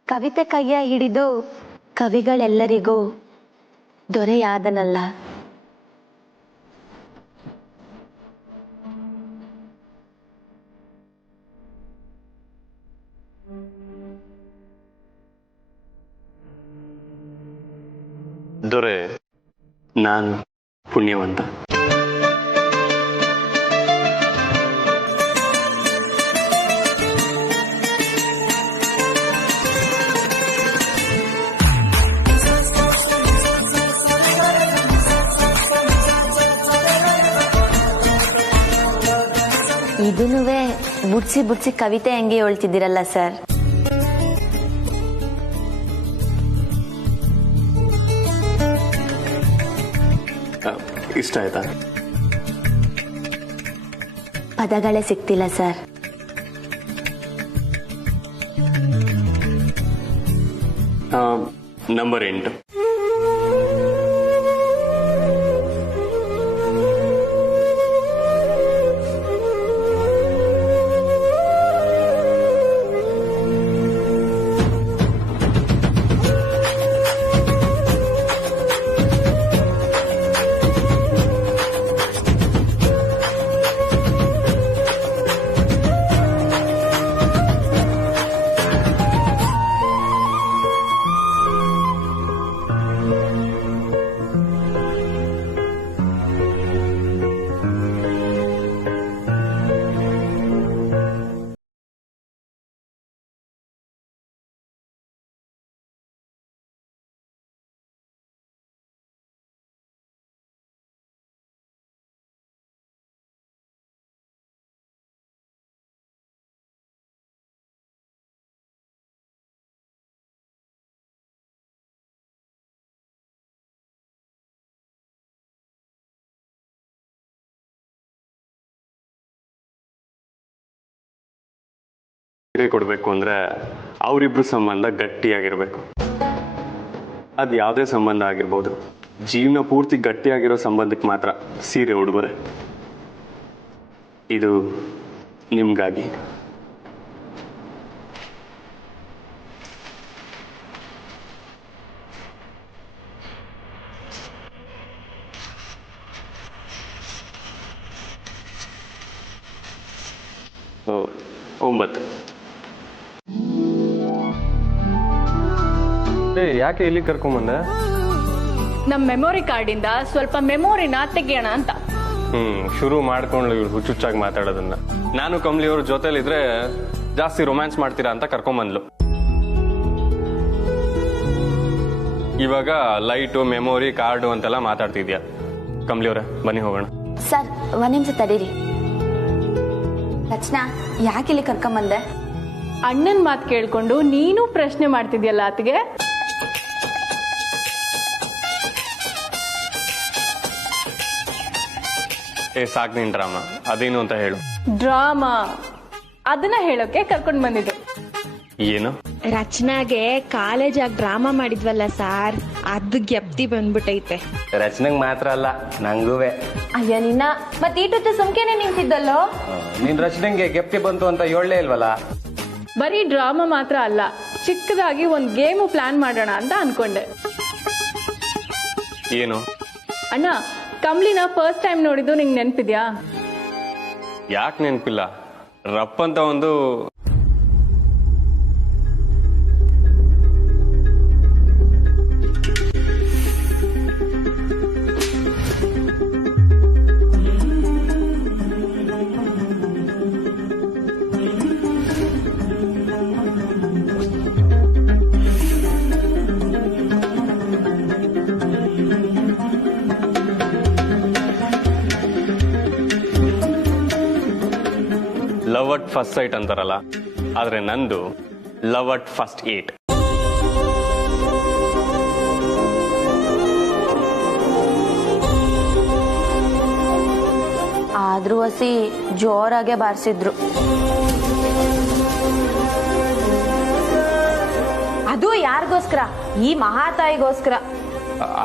ಕವಿತೆ ಕೈಯ ಹಿಡಿದು ಕವಿಗಳೆಲ್ಲರಿಗೂ ದೊರೆಯಾದನಲ್ಲ. ದೊರೆ, ನಾನು ಪುಣ್ಯವಂತ. ಇದನ್ನುವೇ ಬುಡ್ಸಿ ಬುಡ್ಸಿ ಕವಿತೆ ಹೆಂಗೆ ಹೇಳ್ತಿದ್ದೀರಲ್ಲ ಸರ್. ಇಷ್ಟ ಆಯ್ತಾ? ಪದಗಳೇ ಸಿಗ್ತಿಲ್ಲ ಸರ್. ನಂಬರ್ 8. ಕೊಡಬೇಕು ಅಂದ್ರೆ ಅವರಿಬ್ರು ಸಂಬಂಧ ಗಟ್ಟಿಯಾಗಿರ್ಬೇಕು. ಅದು ಯಾವುದೇ ಸಂಬಂಧ ಆಗಿರ್ಬೋದು, ಜೀವನ ಪೂರ್ತಿ ಗಟ್ಟಿಯಾಗಿರೋ ಸಂಬಂಧಕ್ಕೆ ಮಾತ್ರ ಸೀರೆ ಉಡುಗೊರೆ. ಇದು ನಿಮ್ಗಾಗಿ. ಓ 9. ಯಾಕೆ ಇಲ್ಲಿ ಕರ್ಕೊಂಬಂದೆ? ನಮ್ಮ ಮೆಮೊರಿ ಕಾರ್ಡಿಂದ ಸ್ವಲ್ಪ ಮೆಮೊರಿನ ತೆಗಿಯೋಣ ಅಂತ. ಶುರು ಮಾಡ್ಕೊಂಡು ಇವ್ರು ಹುಚ್ಚುಚ್ಚಾಗಿ ಮಾತಾಡೋದನ್ನ. ನಾನು ಕಮಲಿ ಅವ್ರ ಜೊತೆಲಿದ್ರೆ ಜಾಸ್ತಿ ರೊಮ್ಯಾನ್ಸ್ ಮಾಡ್ತೀರಾ ಅಂತ ಕರ್ಕೊಂಬಂದ್ಲು. ಇವಾಗ ಲೈಟು, ಮೆಮೊರಿ ಕಾರ್ಡು ಅಂತೆಲ್ಲ ಮಾತಾಡ್ತಿದ್ಯಾ. ಕಮಲಿ ಅವ್ರೆ, ಬನ್ನಿ ಹೋಗೋಣ. ಸರ್, ಒಂದ್ ನಿಮಿಷ ತಡೀರಿ. ರಚನಾ, ಯಾಕೆ ಇಲ್ಲಿ ಕರ್ಕೊಂಬಂದೆ? ಅಣ್ಣನ್ ಮಾತು ಕೇಳ್ಕೊಂಡು ನೀನು ಪ್ರಶ್ನೆ ಮಾಡ್ತಿದ್ಯಲ್ಲ ಆತಗೆ. ಸಾಕ್ ನಿನ್ ಡ್ರಾಮಾ, ಅದೇನು ಅಂತ ಹೇಳು. ಡ್ರಾಮಾ ಅದನ್ನ ಹೇಳೋಕೆ ಕರ್ಕೊಂಡ್ ಬಂದಿದ್ದು. ಏನು? ರಚನಾಗೆ ಕಾಲೇಜಾಗ ಡ್ರಾಮಾ ಮಾಡಿದ್ವಲ್ಲ ಸಾರ್, ಅದು ಗೆಪ್ತಿ ಬಂದ್ಬಿಟ್ಟೈತೆ. ರಚನೆಗೆ ಮಾತ್ರ ಅಲ್ಲ, ನಂಗೂವೆ. ಅಯ್ಯ ನಿನ್ನ, ಮತ್ತೆ ಈಟೊತ್ತು ಸುಮ್ಕೆನೆ ನಿಂತಿದ್ದಲ್ಲೋ. ನಿನ್ ರಚನೆಗೆ ಗೆಪ್ತಿ ಬಂತು ಅಂತ ಹೇಳಲೇ ಇಲ್ವಲ್ಲ. ಬರೀ ಡ್ರಾಮಾ ಮಾತ್ರ ಅಲ್ಲ, ಚಿಕ್ಕದಾಗಿ ಒಂದ್ ಗೇಮು ಪ್ಲಾನ್ ಮಾಡೋಣ ಅಂತ ಅನ್ಕೊಂಡೆ. ಏನು? ಅಣ್ಣ, ಕಮ್ಲಿನ ಫಸ್ಟ್ ಟೈಮ್ ನೋಡಿದ್ದು ನಿಂಗೆ ನೆನ್ಪಿದ್ಯಾ? ಯಾಕೆ ನೆನಪಿಲ್ಲ? ರಪ್ ಅಂತ ಒಂದು ಲವ್ ಅಟ್ ಫಸ್ಟ್ ಸೈಟ್ ಅಂತಾರಲ್ಲ, ಆದ್ರೆ ನಂದು ಲವ್ ಅಟ್ ಫಸ್ಟ್ ಏಟ್. ಆದ್ರೂ ಹಸಿ ಜೋರಾಗೆ ಬಾರಿಸಿದ್ರು. ಅದು ಯಾರಿಗೋಸ್ಕರ? ಈ ಮಹಾತಾಯಿಗೋಸ್ಕರ.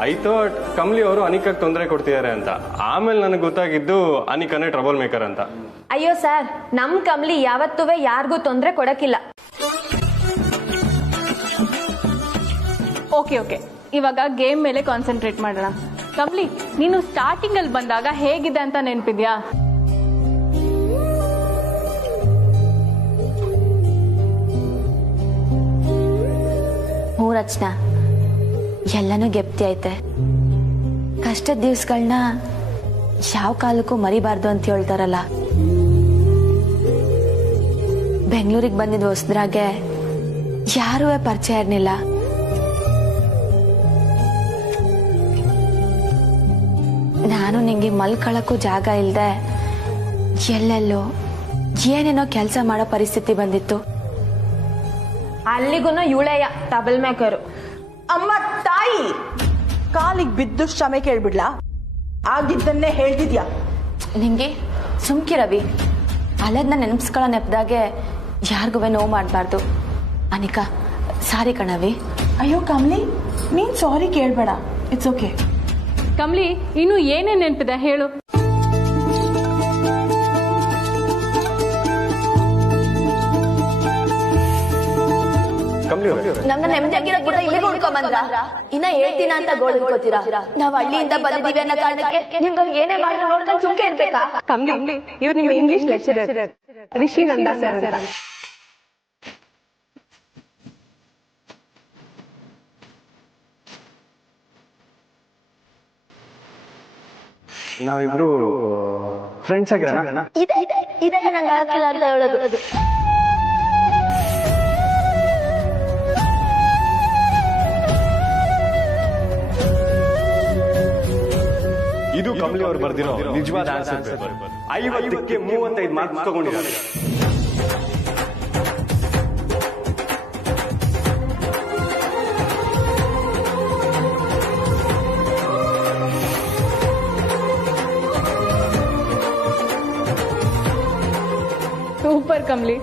ಐ ಥಾಟ್ ಕಮಲಿ ಅವರು ಅನಿಕಾಗ್ ತೊಂದರೆ ಕೊಡ್ತಿದ್ದಾರೆ ಅಂತ. ಆಮೇಲೆ ನನಗೆ ಗೊತ್ತಾಗಿದ್ದು ಅನಿಕಾನೇ ಟ್ರಬಲ್ ಮೇಕರ್ ಅಂತ. ಅಯ್ಯೋ ಸರ್, ನಮ್ ಕಮ್ಲಿ ಯಾವತ್ತೂ ಯಾರಿಗೂ ತೊಂದರೆ ಕೊಡಕ್ಕಿಲ್ಲ. ಓಕೆ ಓಕೆ, ಇವಾಗ ಗೇಮ್ ಮೇಲೆ ಕಾನ್ಸಂಟ್ರೇಟ್ ಮಾಡೋಣ. ಕಮ್ಲಿ, ನೀನು ಸ್ಟಾರ್ಟಿಂಗ್ ಅಲ್ಲಿ ಬಂದಾಗ ಹೇಗಿದೆ ಅಂತ ನೆನ್ಪಿದ್ಯಾ? ರಚನಾ, ಎಲ್ಲನೂ ಗೆಪ್ತಿ ಐತೆ. ಕಷ್ಟದ ದಿವ್ಸಗಳನ್ನ ಯಾವ ಕಾಲಕ್ಕೂ ಮರಿಬಾರ್ದು ಅಂತ ಹೇಳ್ತಾರಲ್ಲ. ಬೆಂಗಳೂರಿಗೆ ಬಂದಿದ್ ಹೊಸದ್ರಾಗೆ ಯಾರೂ ಪರಿಚಯ ಇರ್ಲಿಲ್ಲ. ನಾನು ನಿಂಗೆ ಮಲ್ಕೊಳಕ್ಕೂ ಜಾಗ ಇಲ್ದೆ ಎಲ್ಲೆಲ್ಲೋ ಏನೇನೋ ಕೆಲಸ ಮಾಡೋ ಪರಿಸ್ಥಿತಿ ಬಂದಿತ್ತು. ಅಲ್ಲಿಗೂ ಇವಳೆಯ ಟಬಲ್ ಮೇಕರು. ಅಮ್ಮ ತಾಯಿ, ಕಾಲಿಗೆ ಬಿದ್ದು ಕ್ಷಮೆ ಕೇಳ್ಬಿಡ್ಲಾ? ಆಗಿದ್ದನ್ನೇ ಹೇಳ್ತಿದ್ಯಾ? ನಿಂಗೆ ಸುಮ್ಕಿ ರವಿ. ಅಲ್ಲದ್ನ ನೆನಪಿಸ್ಕೊಳ್ಳೋ ನೆಪದಾಗೆ ಯಾರಿಗೂ ನೋವು ಮಾಡಬಾರ್ದು. ಅನಿಕಾ, ಸಾರಿ ಕಣವಿ. ಅಯ್ಯೋ ಕಮಲಿ, ನೀನ್ ಸಾರಿ ಕೇಳ್ಬೇಡ, ಇಟ್ಸ್ ಓಕೆ. ಕಮ್ಲಿ, ಇನ್ನು ಏನೇನ್ ನೆನ್ಪಿದೆ ಹೇಳು. ನಮ್ನ ನೆಮ್ಮದಿಯಾಗಿರೋ ಕೂಡ ಇಲ್ಲಿಗೆ ಹುಡ್ಕೊಂಬಂದ್ರ? ಇನ್ನ ಹೇಳ್ತೀನ ಅಂತ ಗೋಳ್ ಹಿಡ್ಕೋತೀರಾ? ನಾವ್ ಹಳ್ಳಿಯಿಂದ ಬಂದಿದೀವಿ ಅನ್ನೋ ಕಾರಣಕ್ಕೆ ನಿಮ್ಗೆ ಏನೇ ಮಾಡಿ ನೋಡ್ಕೊಂಡು ಸುಮ್ಕೆ ಇರ್ಬೇಕಾ? ಕಮಲಿ, ಇವ್ರು ನಿಮ್ಮ ಇಂಗ್ಲಿಷ್ ಲೆಕ್ಚರರ್ ರಿಷಿ ನಂದಾ ಸರ್. ನಾವಿಬ್ರು ಫ್ರೆಂಡ್ಸ್ ಆಗಿರೋಣ. ಇದೇ ನಂಗೆ ಆಗ್ತಿಲ್ಲ ಅಂತ ಹೇಳೋದು. ಇದು ಕಮಲಿ ಅವರು ಬರ್ದಿರೋ ನಿಜವಾದ ಆನ್ಸರ್ ಪೇಪರ್. 50ಕ್ಕೆ 35 ಮಾರ್ಕ್ಸ್ ತಗೊಂಡಿದ್ದಾರೆ. ಸೂಪರ್ ಕಮ್ಲಿ.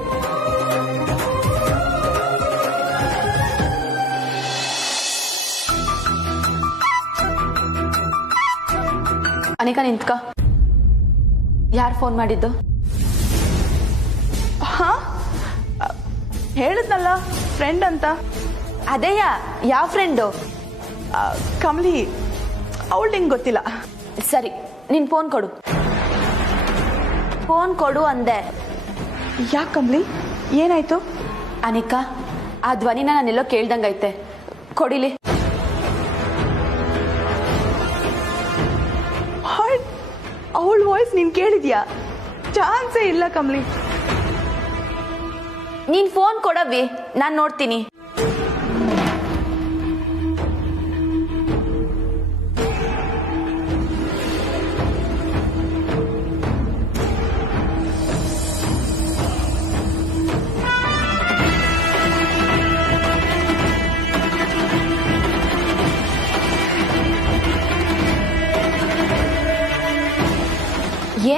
ಅನಿಕಾ, ನಿಂತ್ಕ. ಯಾರು ಫೋನ್ ಮಾಡಿದ್ದು? ಹಾ, ಹೇಳಿದ್ನಲ್ಲ ಫ್ರೆಂಡ್ ಅಂತ. ಅದೇಯ, ಯಾವ ಫ್ರೆಂಡು? ಕಮಲಿ, ಅವಳು ನಿಂಗೆ ಗೊತ್ತಿಲ್ಲ. ಸರಿ, ನಿನ್ ಫೋನ್ ಕೊಡು. ಫೋನ್ ಕೊಡು ಅಂದೆ. ಯಾಕೆ ಕಮಲಿ, ಏನಾಯ್ತು? ಅನಿಕಾ, ಆ ಧ್ವನಿನ ನಾನೆಲ್ಲೋ ಕೇಳ್ದಂಗೈತೆ. ಕೊಡಿಲಿ. ಅವಳ ವಾಯ್ಸ್ ನೀನ್ ಕೇಳಿದ್ಯಾ? ಚಾನ್ಸೇ ಇಲ್ಲ ಕಮಲಿ. ನೀನ್ ಫೋನ್ ಕೊಡವಿ, ನಾನ್ ನೋಡ್ತೀನಿ.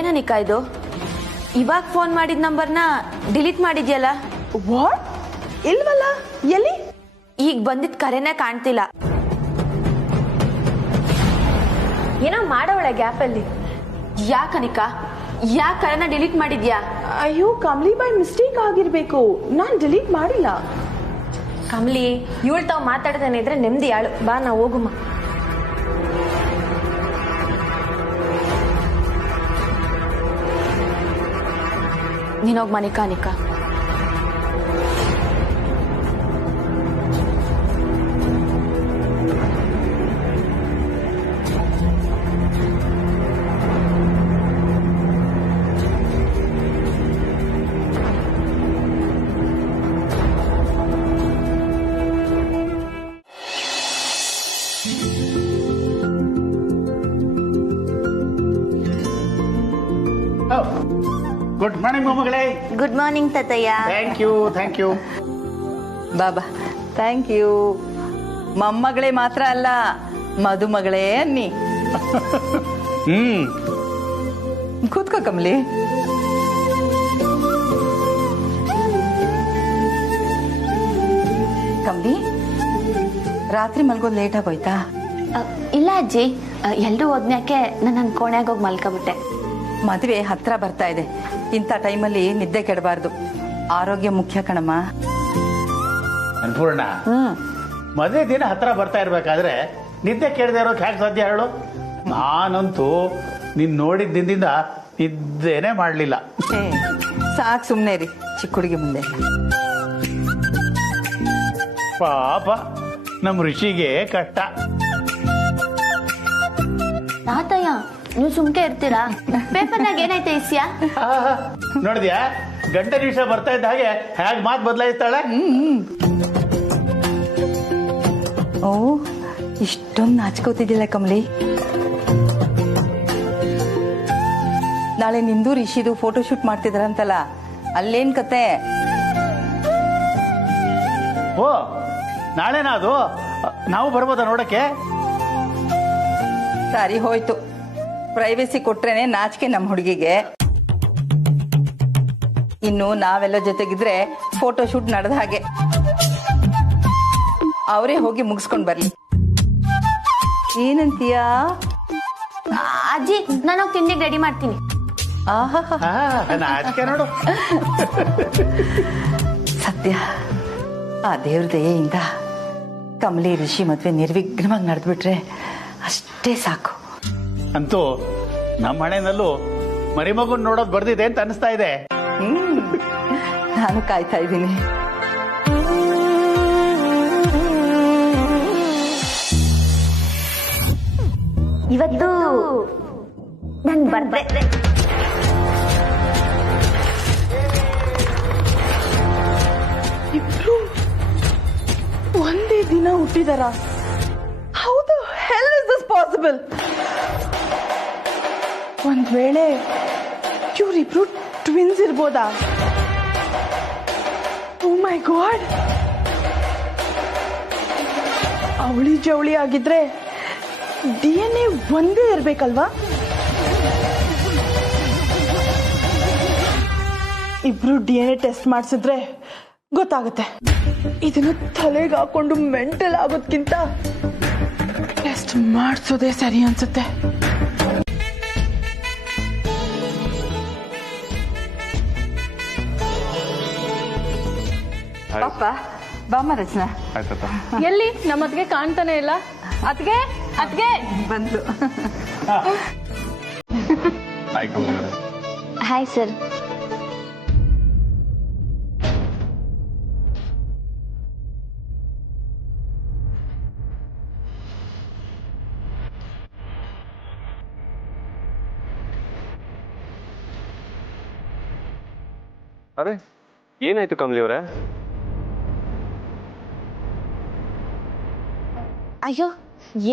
ಏನನಿಕಾ ಇದು? ಇವಾಗ ಫೋನ್ ಮಾಡಿದ ನಂಬರ್ನ ಡಿಲೀಟ್ ಮಾಡಿದ್ಯಲ್ಲ? ವಾಟ್? ಇಲ್ವಲ್ಲ, ಎಲ್ಲಿ? ಈಗ ಬಂದಿದ್ ಕರೆನೇ ಕಾಣ್ತಿಲ್ಲ. ಏನೋ ಮಾಡೋಳೆ ಗ್ಯಾಪಲ್ಲಿ. ಯಾಕನಿಕಾ, ಯಾಕೆ ಕರೆನ ಡಿಲೀಟ್ ಮಾಡಿದ್ಯಾ? ಅಯ್ಯೋ ಕಮಲಿ, ಬೈ ಮಿಸ್ಟೇಕ್ ಆಗಿರ್ಬೇಕು, ನಾನ್ ಡಿಲೀಟ್ ಮಾಡಿಲ್ಲ. ಕಮಲಿ, ಇವಳು ತಾವ್ ಮಾತಾಡ್ತಾನೆ ಇದ್ರೆ ನೆಮ್ಮದಿ ಆಳು. ಬಾ, ನಾ ಹೋಗುಮ್ಮ. ನೀನೋಗ್ ಮನಿಕಾ. ಅನಿಕಾ, ಗುಡ್ ಮಾರ್ನಿಂಗ್ ಮೊಮ್ಮಗಳೇ. ಗುಡ್ ಮಾರ್ನಿಂಗ್ ತಾತಯ್ಯ. Thank you. ಬಾಬಾ, ಥ್ಯಾಂಕ್ ಯು. ಮೊಮ್ಮಗಳೇ ಮಾತ್ರ ಅಲ್ಲ, ಮದುಮಗಳೇ ಅನ್ನಿ. ಕೂತ್ಕೋ ಕಮಲಿ. ಕಮಲಿ, ರಾತ್ರಿ ಮಲ್ಗೋದು ಲೇಟ್ ಆಗೋಯ್ತಾ? ಇಲ್ಲ ಅಜ್ಜಿ, ಎಲ್ರೂ ಹೋದ್ಮ್ಯಾಕೆ ನನ್ನ ಕೋಣೆಗೆ ಹೋಗಿ ಮಲ್ಕೊಬಿಟ್ಟೆ. ಮದುವೆ ಹತ್ರ ಬರ್ತಾ ಇದೆ, ಇಂಥ ಟೈಮಲ್ಲಿ ನಿದ್ದೆ ಕೆಡಬಾರ್ದು. ಆರೋಗ್ಯ ಮುಖ್ಯ ಕಣಮ್ಮ. ಅನ್ಪೂರ್ಣ, ಮದುವೆ ದಿನ ಹತ್ರ ಬರ್ತಾ ಇರ್ಬೇಕಾದ್ರೆ ನಿದ್ದೆ ಕೇಳದೆ ಇರೋಕೆ ಹೇಗೆ ಸಾಧ್ಯ ಹೇಳು? ನಾನಂತೂ ನೀನ್ ನೋಡಿದ ದಿನದಿಂದ ನಿದ್ದೆನೆ ಮಾಡ್ಲಿಲ್ಲ. ಸಾಕು, ಸುಮ್ಮನೆ ರೀ ಚಿಕ್ಕ ಹುಡುಗಿ ಮುಂದೆ. ಪಾಪ ನಮ್ಮ ಋಷಿಗೆ ಕಷ್ಟ. ತಾತಯ್ಯ, ನೀವು ಸುಮ್ಕೆ ಇರ್ತೀರಾ? ಪೇಪರ್ನಾಗ ಏನೈತೆ ಇಸ್ಯಾ? ನೋಡಿದ್ಯಾ, ಗಂಟೆ ನಿಮಿಷ ಬರ್ತಾ ಇದ್ದ ಹಾಗೆ ಹೇಗೆ ಮಾತು ಬದಲಾಯಿಸ್ತಾಳೆ. ಓ, ಇಷ್ಟೊಂದು ನಾಚ್ಕೋತಿದ್ದಿಲ್ಲ ಕಮಲಿ. ನಾಳೆ ನಿಂದು ರಿಷಿದು ಫೋಟೋ ಶೂಟ್ ಮಾಡ್ತಿದ್ರಂತಲ್ಲ, ಅಲ್ಲೇನ್ ಕತೆ? ಓ, ನಾಳೆನಾ ಅದು? ನಾವು ಬರ್ಬೋದಾ ನೋಡಕ್ಕೆ? ಸರಿ ಹೋಯ್ತು, ಪ್ರೈವೇಸಿ ಕೊಟ್ರೇನೆ ನಾಚಿಕೆ ನಮ್ಮ ಹುಡುಗಿಗೆ. ಇನ್ನು ನಾವೆಲ್ಲ ಜೊತೆಗಿದ್ರೆ ಫೋಟೋ ಶೂಟ್ ನಡೆದ ಹಾಗೆ. ಅವರೇ ಹೋಗಿ ಮುಗಿಸ್ಕೊಂಡ್ ಬರ್ಲಿ. ಏನಂತೀಯಾ? ಅಜ್ಜಿ, ನಾನು ತಿಂಡಿಗೆ ರೆಡಿ ಮಾಡ್ತೀನಿ. ಆಹಾ, ನಾಚಿಕೆ ನೋಡು. ಸತ್ಯ, ಆ ದೇವ್ರ ದಯೆಯಿಂದ ಕಮಲಿ ರಿಷಿ ಮದ್ವೆ ನಿರ್ವಿಘ್ನವಾಗಿ ನಡೆದ್ಬಿಟ್ರೆ ಅಷ್ಟೇ ಸಾಕು. ಅಂತೂ ನಮ್ಮ ಹಣೆನಲ್ಲೂ ಮರಿಮಗುನ್ ನೋಡೋದು ಬರ್ದಿದೆ ಅಂತ ಅನಿಸ್ತಾ ಇದೆ. ನಾನು ಕಾಯ್ತಾ ಇದ್ದೀನಿ. ಇವತ್ತು ನನ್ ಬರ್ತ್ಡೇ. ಇಬ್ರು ಒಂದೇ ದಿನ ಹುಟ್ಟಿದಾರ? How the hell is this possible? ಒಂದ್ ವೇಳೆ ಇವ್ರಿಬ್ರು ಟ್ವಿನ್ಸ್ ಇರ್ಬೋದಾ? ಓ ಮೈ ಗಾಡ್, ಅವಳಿ ಜವಳಿ ಆಗಿದ್ರೆ DNA ಒಂದೇ ಇರ್ಬೇಕಲ್ವಾ? ಇಬ್ರು DNA ಟೆಸ್ಟ್ ಮಾಡಿಸಿದ್ರೆ ಗೊತ್ತಾಗುತ್ತೆ. ಇದನ್ನು ತಲೆಗೆ ಹಾಕೊಂಡು ಮೆಂಟಲ್ ಆಗೋದ್ಕಿಂತ ಟೆಸ್ಟ್ ಮಾಡಿಸೋದೇ ಸರಿ ಅನ್ಸುತ್ತೆ. ಪಾಪ ಬಾಮ ರಚನಾ. ಎಲ್ಲಿ ನಮ್ಮ ಅತ್ಗೆ ಕಾಣ್ತಾನೆ ಇಲ್ಲ. ಅತ್ಗೆ ಅತ್ಗೆ ಬಂದ್ಲು. Hi sir. ಅರೆ, ಏನಾಯ್ತು ಕಮಲಿ ಅವರೇ? ಅಯ್ಯೋ,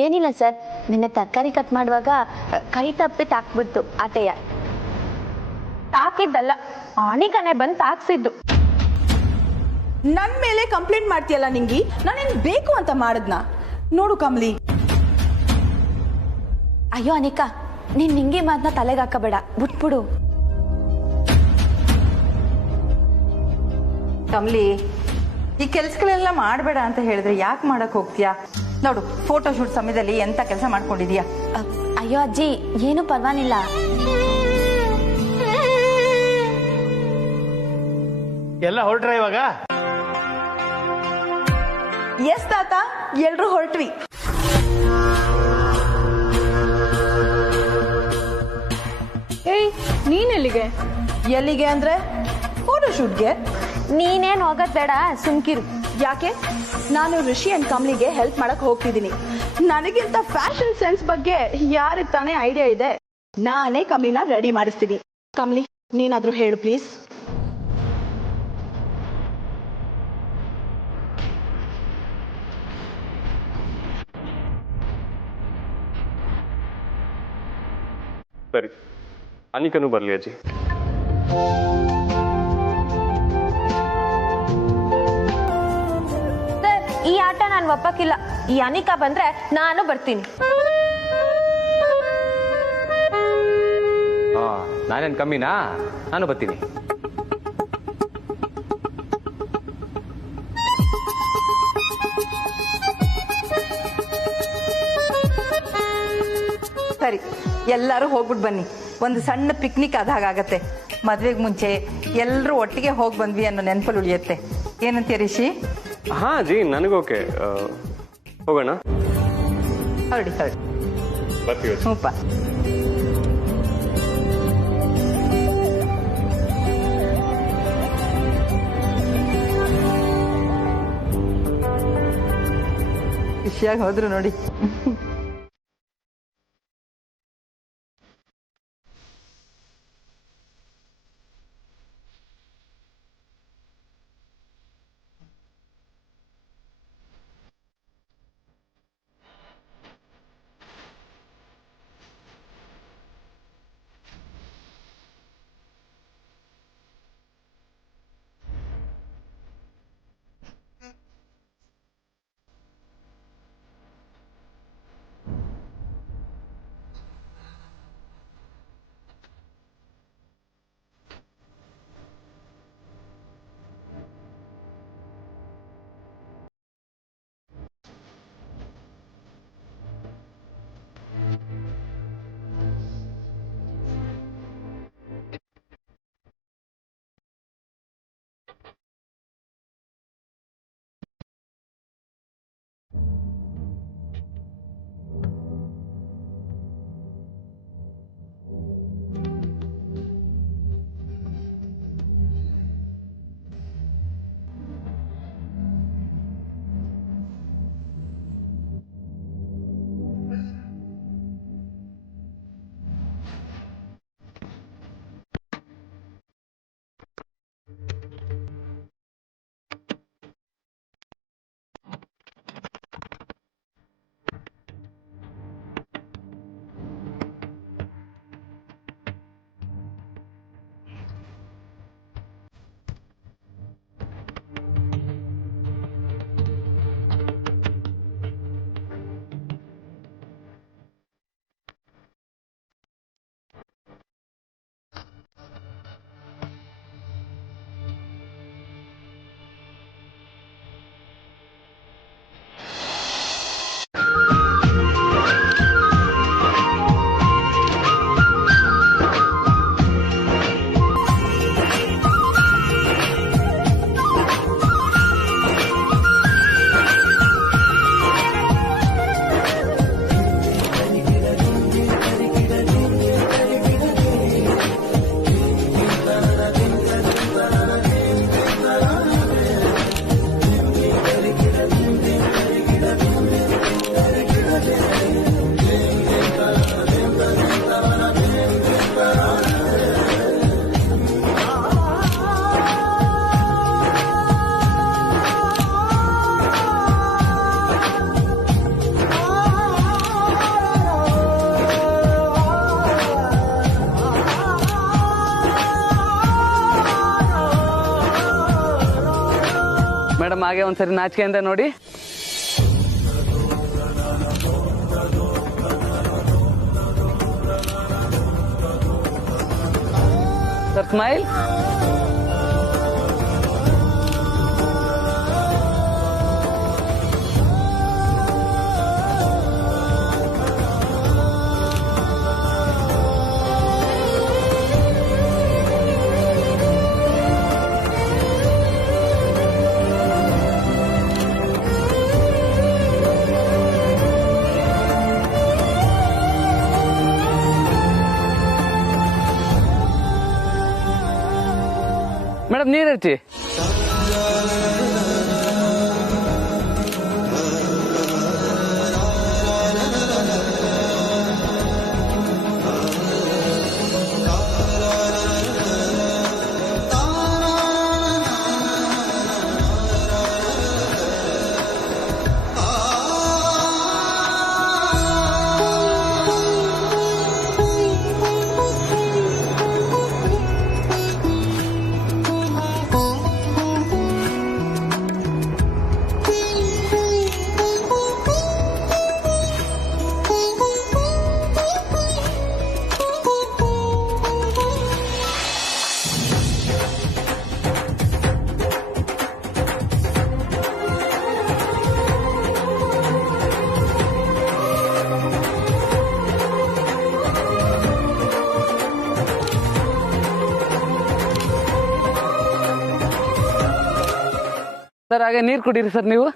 ಏನಿಲ್ಲ ಸರ್, ನಿನ್ನೆ ತರಕಾರಿ ಕಟ್ ಮಾಡುವಾಗ ಕೈ ತಪ್ಪಿ ತಾಕ್ಬಿಡ್ತು ಆಟೆಯ. ತಾಕಿದ್ದಲ್ಲ, ಆಣಿಕನೆ ಬಂದು ತಾಕ್ಸಿದ್ದು. ನನ್ ಮೇಲೆ ಕಂಪ್ಲೇಂಟ್ ಮಾಡ್ತೀಯಲ್ಲ ನಿಂಗಿ? ನಾನೇನ್ ಬೇಕು ಅಂತ ಮಾಡದ್ನ? ನೋಡು ಕಮಲಿ. ಅಯ್ಯೋ ಅನಿಕಾ, ನೀನ್ ನಿಂಗೆ ಮಾತನ್ನ ತಲೆಗೆ ಹಾಕಬೇಡ, ಬಿಟ್ಬಿಡು. ಕಮಲಿ, ಈ ಕೆಲ್ಸಗಳೆಲ್ಲ ಮಾಡಬೇಡ ಅಂತ ಹೇಳಿದ್ರೆ ಯಾಕೆ ಮಾಡಕ್ ಹೋಗ್ತೀಯಾ? ನೋಡು, ಫೋಟೋ ಶೂಟ್ ಸಮಯದಲ್ಲಿ ಎಂತ ಕೆಲಸ ಮಾಡ್ಕೊಂಡಿದ್ಯಾ? ಅಯ್ಯೋ ಅಜ್ಜಿ, ಏನು ಪರವಾಗಿಲ್ಲ. ಎಲ್ಲ ಹೊರಟ್ರ ಇವಾಗ? ಎಸ್ ತಾತ, ಎಲ್ರು ಹೊರಟ್ವಿ. ಏಯ್, ನೀನೆಲ್ಲಿಗೆ? ಎಲ್ಲಿಗೆ ಅಂದ್ರೆ ಫೋಟೋ ಶೂಟ್ಗೆ. ನೀನೇನ್ ಹೋಗೋದ್ ಬೇಡ, ಸುಮ್ಕಿರು. ಯಾಕೆ? ನಾನು ಋಷಿ ಅಂಡ್ ಕಮಲಿಗೆ ಹೆಲ್ಪ್ ಮಾಡಕ್ ಹೋಗ್ತಿದ್ದೀನಿ. ನನಗಿಂತ ಫ್ಯಾಷನ್ ಸೆನ್ಸ್ ಬಗ್ಗೆ ಯಾರಿಗೆ ತಾನೇ ಐಡಿಯಾ ಇದೆ? ನಾನೇ ಕಮಲಿನ ರೆಡಿ ಮಾಡಿಸ್ತೀನಿ. ಕಮಲಿ, ನೀನಾದ್ರೂ ಹೇಳು ಪ್ಲೀಸ್. ಸರಿ, ಅನಿಕನು ಬರ್ಲಿ ಅಜ್ಜಿ. ಸರ್, ಈ ಆಟ ನಾನು ಒಪ್ಪಕ್ಕಿಲ್ಲ. ಈ ಅನಿಕಾ ಬಂದ್ರೆ ನಾನು ಬರ್ತೀನಿ. ನಾನೇನು ಕಮ್ಮಿನಾ? ನಾನು ಬರ್ತೀನಿ. ಸರಿ, ಎಲ್ಲರೂ ಹೋಗ್ಬಿಟ್ಟು ಬನ್ನಿ. ಒಂದು ಸಣ್ಣ ಪಿಕ್ನಿಕ್ ಆದಾಗತ್ತೆ. ಮದ್ವೆಗೆ ಮುಂಚೆ ಎಲ್ಲರೂ ಒಟ್ಟಿಗೆ ಹೋಗಿ ಬಂದ್ವಿ ಅನ್ನೋ ನೆನಪಲ್ಲಿ ಉಳಿಯುತ್ತೆ. ಏನಂತೀಯ ರಿಷಿ? ಹಾ ಜಿ, ನನಗೋಕೆ. ಹೋಗೋಣ. ಹೊರಡಿ ಬರ್ತೀವಿ. ಹ್ಞೂಪ್ಪ. ಖುಷಿಯಾಗಿ ಹೋದ್ರು ನೋಡಿ. ಮೇಡಮ್ ಹಾಗೆ ಒಂದ್ಸರಿ ನಾಚಿಕೆಯಿಂದ ನೋಡಿ. Sir smile. ಮೇಡಮ್ ನೀರು ಹಚ್ಚಿ. ಸರ್ ಹಾಗೆ ನೀರು ಕುಡೀರಿ ಸರ್ ನೀವು.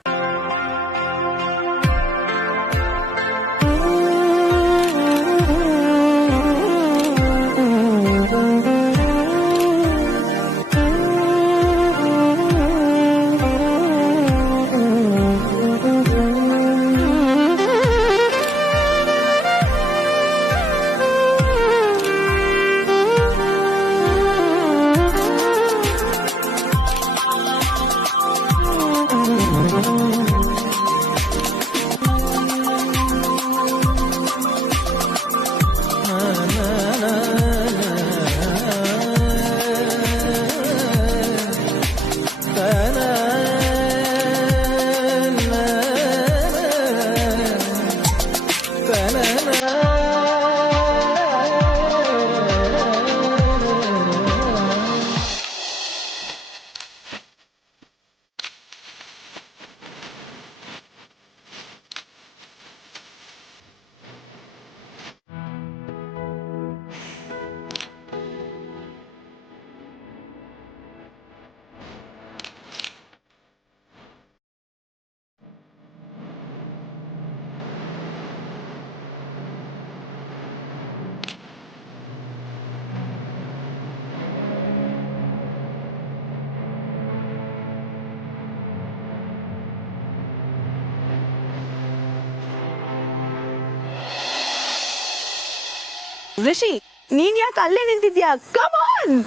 ರಿಷಿ, ನೀನ್ ಯಾಕೆ ಅಲ್ಲೇ ನಿಂತಿದ್ಯಾ? Come on.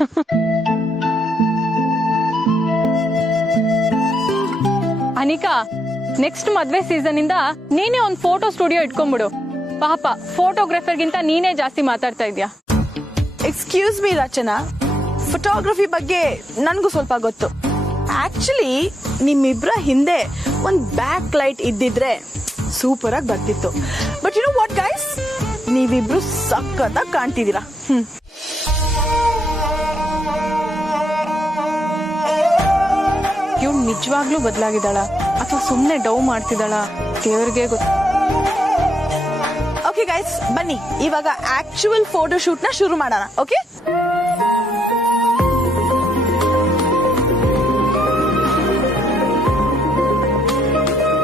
ಅನಿಕಾ, ನೆಕ್ಸ್ಟ್ ಮದ್ವೆ ಸೀಸನ್ ಇಂದ ನೀನೇ ಒಂದು ಫೋಟೋ ಸ್ಟುಡಿಯೋ ಇಟ್ಕೊಂಡ್ಬಿಡು. ಪಾಪ ಫೋಟೋಗ್ರಾಫರ್ಗಿಂತ ನೀನೇ ಜಾಸ್ತಿ ಮಾತಾಡ್ತಾ ಇದ್ಯಾ. ಎಕ್ಸ್ಕ್ಯೂಸ್ ಮೀ ರಚನಾ, ಫೋಟೋಗ್ರಫಿ ಬಗ್ಗೆ ನನ್ಗೂ ಸ್ವಲ್ಪ ಗೊತ್ತು. ಆಕ್ಚುಲಿ ನಿಮ್ಮಿಬ್ರ ಹಿಂದೆ ಒಂದ್ ಬ್ಯಾಕ್ ಲೈಟ್ ಇದ್ದಿದ್ರೆ ಸೂಪರ್ ಆಗಿ ಬರ್ತಿತ್ತು. But you know what guys, ನೀವಿಬ್ರು ಸಖತ್ತಾಗಿ ಕಾಣ್ತಿದ್ದೀರಾ. ಇವ್ಳು ನಿಜವಾಗ್ಲೂ ಬದಲಾಗಿದ್ದಾಳ ಅಥವಾ ಸುಮ್ನೆ ಡೌ ಮಾಡ್ತಿದ್ದಾಳ ದೇವ್ರಿಗೆ ಗೊತ್ತು. ಓಕೆ ಗೈಸ್, ಬನ್ನಿ ಇವಾಗ ಆಕ್ಚುಯಲ್ ಫೋಟೋ ಶೂಟ್ ನ ಶುರು ಮಾಡೋಣ. ಓಕೆ.